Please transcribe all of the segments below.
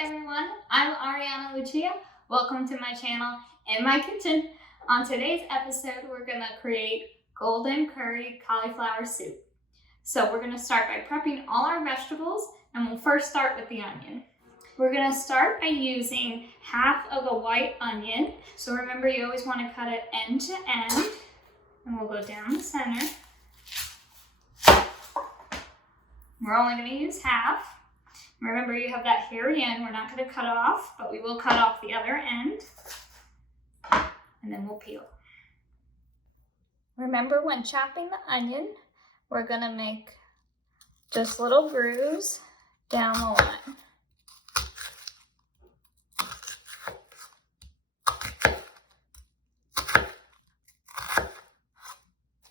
everyone, I'm Ariana Lucia. Welcome to my channel and my kitchen. On today's episode, we're gonna create golden curry cauliflower soup. So we're gonna start by prepping all our vegetables, and we'll first start with the onion. We're gonna start by using half of a white onion. So remember, you always wanna cut it end to end, and we'll go down the center. We're only gonna use half. Remember, you have that hairy end. We're not going to cut off, but we will cut off the other end. And then we'll peel. Remember, when chopping the onion, we're going to make just little grooves down the line.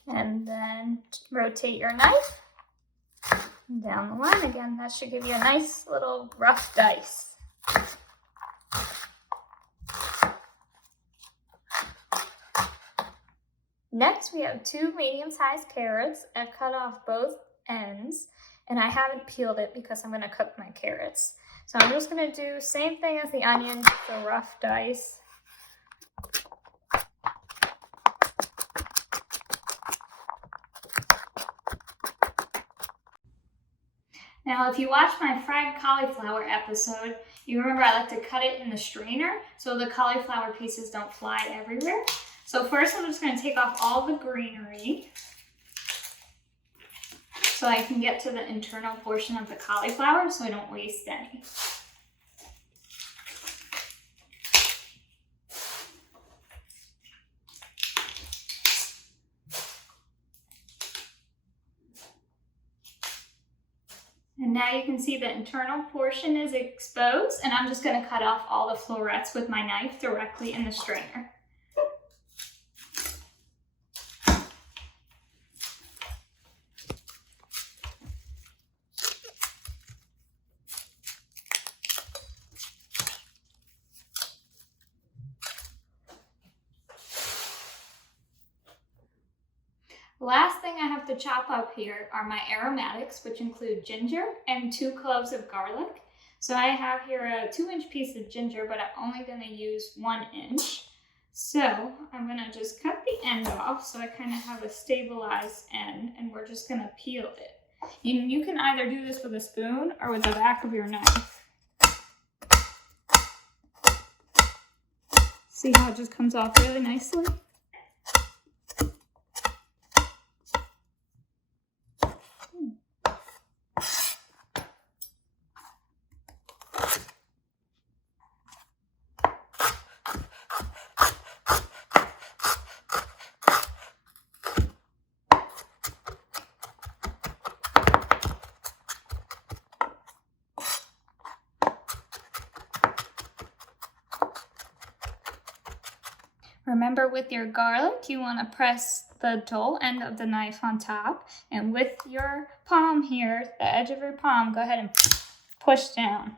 And then rotate your knife down the line again. That should give you a nice little rough dice. Next, we have 2 medium-sized carrots. I've cut off both ends, and I haven't peeled it because I'm going to cook my carrots. So I'm just going to do the same thing as the onion, the rough dice. Now, if you watch my fried cauliflower episode, you remember I like to cut it in the strainer so the cauliflower pieces don't fly everywhere. So first I'm just going to take off all the greenery so I can get to the internal portion of the cauliflower so I don't waste any. And now you can see the internal portion is exposed, and I'm just going to cut off all the florets with my knife directly in the strainer. Last thing I have to chop up here are my aromatics, which include ginger and 2 cloves of garlic. So I have here a 2-inch piece of ginger, but I'm only going to use 1 inch. So I'm going to just cut the end off so I kind of have a stabilized end, and we're just going to peel it. You can either do this with a spoon or with the back of your knife. See how it just comes off really nicely? Remember, with your garlic, you want to press the dull end of the knife on top, and with your palm here, the edge of your palm, go ahead and push down.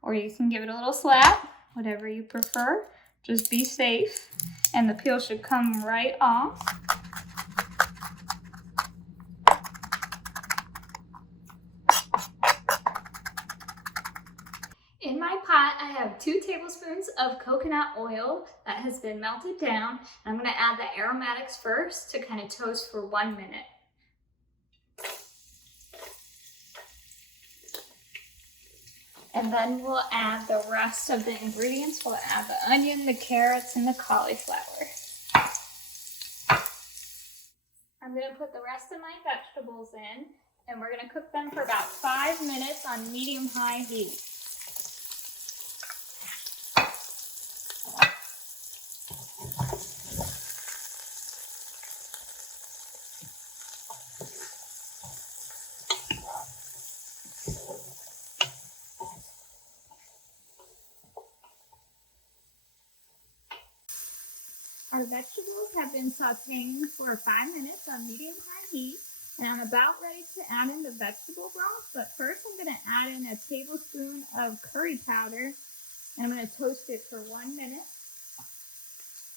Or you can give it a little slap, whatever you prefer. Just be safe, and the peel should come right off. In my pot, I have 2 tablespoons of coconut oil that has been melted down. I'm going to add the aromatics first to kind of toast for 1 minute. And then we'll add the rest of the ingredients. We'll add the onion, the carrots, and the cauliflower. I'm going to put the rest of my vegetables in, and we're going to cook them for about 5 minutes on medium-high heat. Our vegetables have been sauteing for 5 minutes on medium-high heat, and I'm about ready to add in the vegetable broth, but first I'm going to add in a tablespoon of curry powder, and I'm going to toast it for 1 minute.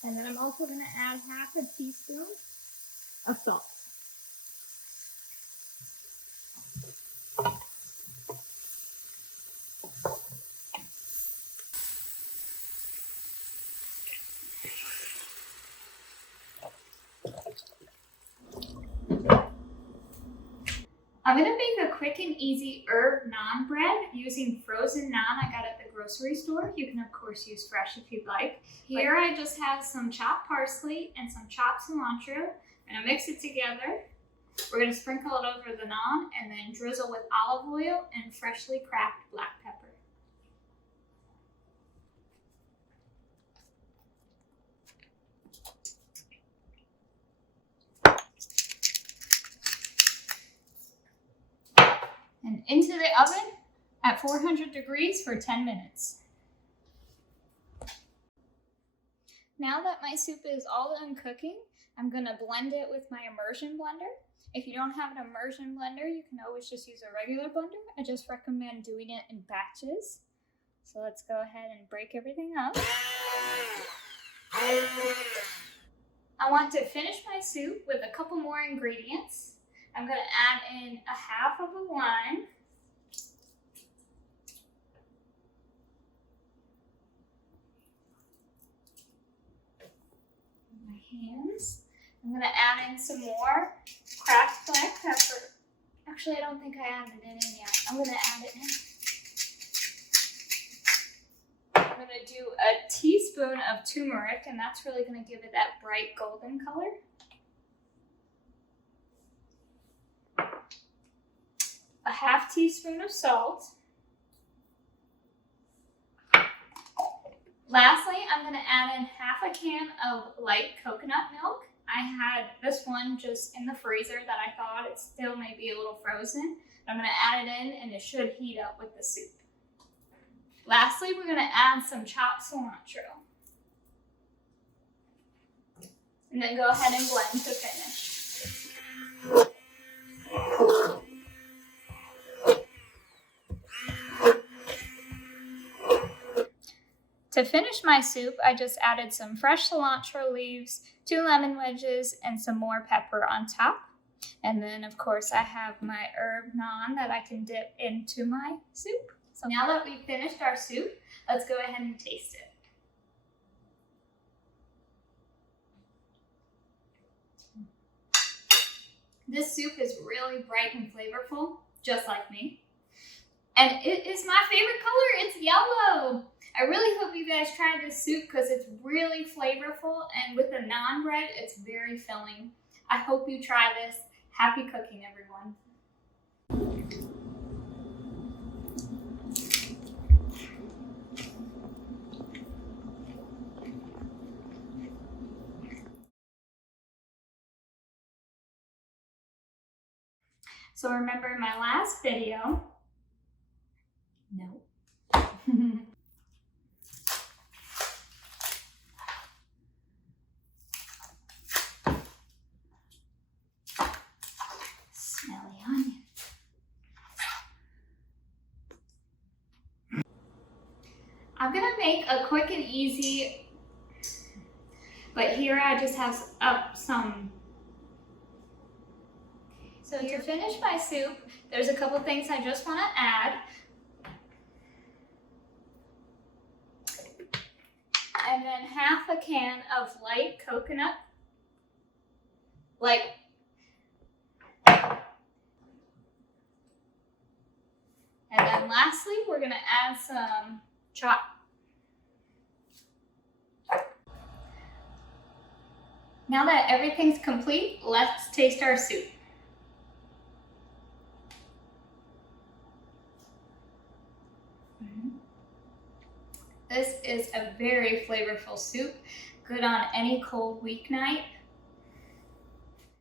And then I'm also going to add half a teaspoon of salt. I'm gonna make a quick and easy herb naan bread using frozen naan I got at the grocery store. You can of course use fresh if you'd like. Here I just have some chopped parsley and some chopped cilantro. I'm gonna mix it together. We're gonna sprinkle it over the naan and then drizzle with olive oil and freshly cracked black pepper. And into the oven at 400 degrees for 10 minutes. Now that my soup is all done cooking, I'm gonna blend it with my immersion blender. If you don't have an immersion blender, you can always just use a regular blender. I just recommend doing it in batches. So let's go ahead and break everything up. I want to finish my soup with a couple more ingredients. I'm going to add in a half of a lime. My hands. I'm going to add in some more cracked black pepper. Actually, I don't think I added it in yet. I'm going to add it in. I'm going to do a teaspoon of turmeric, and that's really going to give it that bright golden color. A half teaspoon of salt. Lastly, I'm going to add in half a can of light coconut milk. I had this one just in the freezer that I thought it still may be a little frozen. I'm going to add it in and it should heat up with the soup. Lastly, we're going to add some chopped cilantro. And then go ahead and blend to finish. To finish my soup, I just added some fresh cilantro leaves, 2 lemon wedges, and some more pepper on top. And then, of course, I have my herb naan that I can dip into my soup. So now that we've finished our soup, let's go ahead and taste it. This soup is really bright and flavorful, just like me. And it is my favorite color, it's yellow. I really hope you guys try this soup because it's really flavorful, and with the naan bread, it's very filling. I hope you try this. Happy cooking, everyone. So remember in my last video, no. Smelly onion. I'm gonna make a quick and easy, but here I just have some. So to finish my soup, there's a couple things I just want to add. And then half a can of light coconut. And then lastly, we're gonna add some chopped. Now that everything's complete, let's taste our soup. This is a very flavorful soup, good on any cold weeknight.